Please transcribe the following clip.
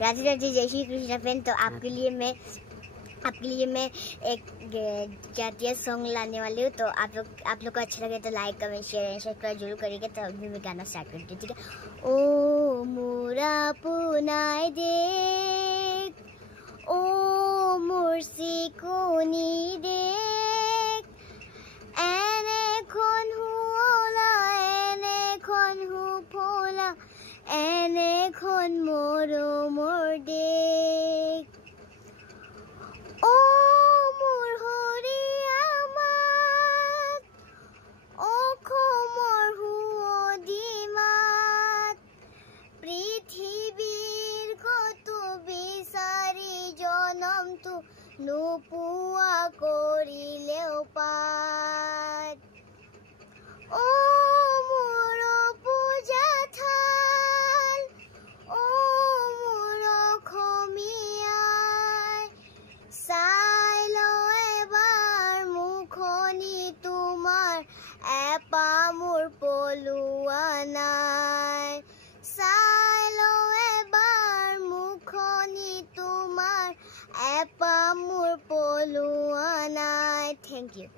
राधे राधे, जय श्री कृष्ण फ्रेंड। तो आपके लिए मैं एक जातीय सॉन्ग लाने वाली हूँ। तो आप लोग को अच्छा लगे तो like comment share and subscribe जरूर करिएगा। तो अभी मैं गाना स्टार्ट करती हूँ, ठीक है। ओ मोरा पुनाय देख, ओ मुर्सी कोनी देख, एने खन हुला, एने खन हु फोला, एने खन मोरो मोर देख। ओ मोर हरिया मात, অসমৰ সুদিমাত, পৃথিৱীৰ কত বিচাৰি জনমটো নোপোৱা কৰিলেও পাত। অ মোৰ পূজা থাল, অ মোৰ অসমীয়াই, চাই ল এবাৰ মুখনি তোমাৰ, এপা মোৰ পলুৱা নাই। চাই ল এবাৰ মুখনি তোমাৰ, এপা মোৰ পলুৱা নাই। Thank U.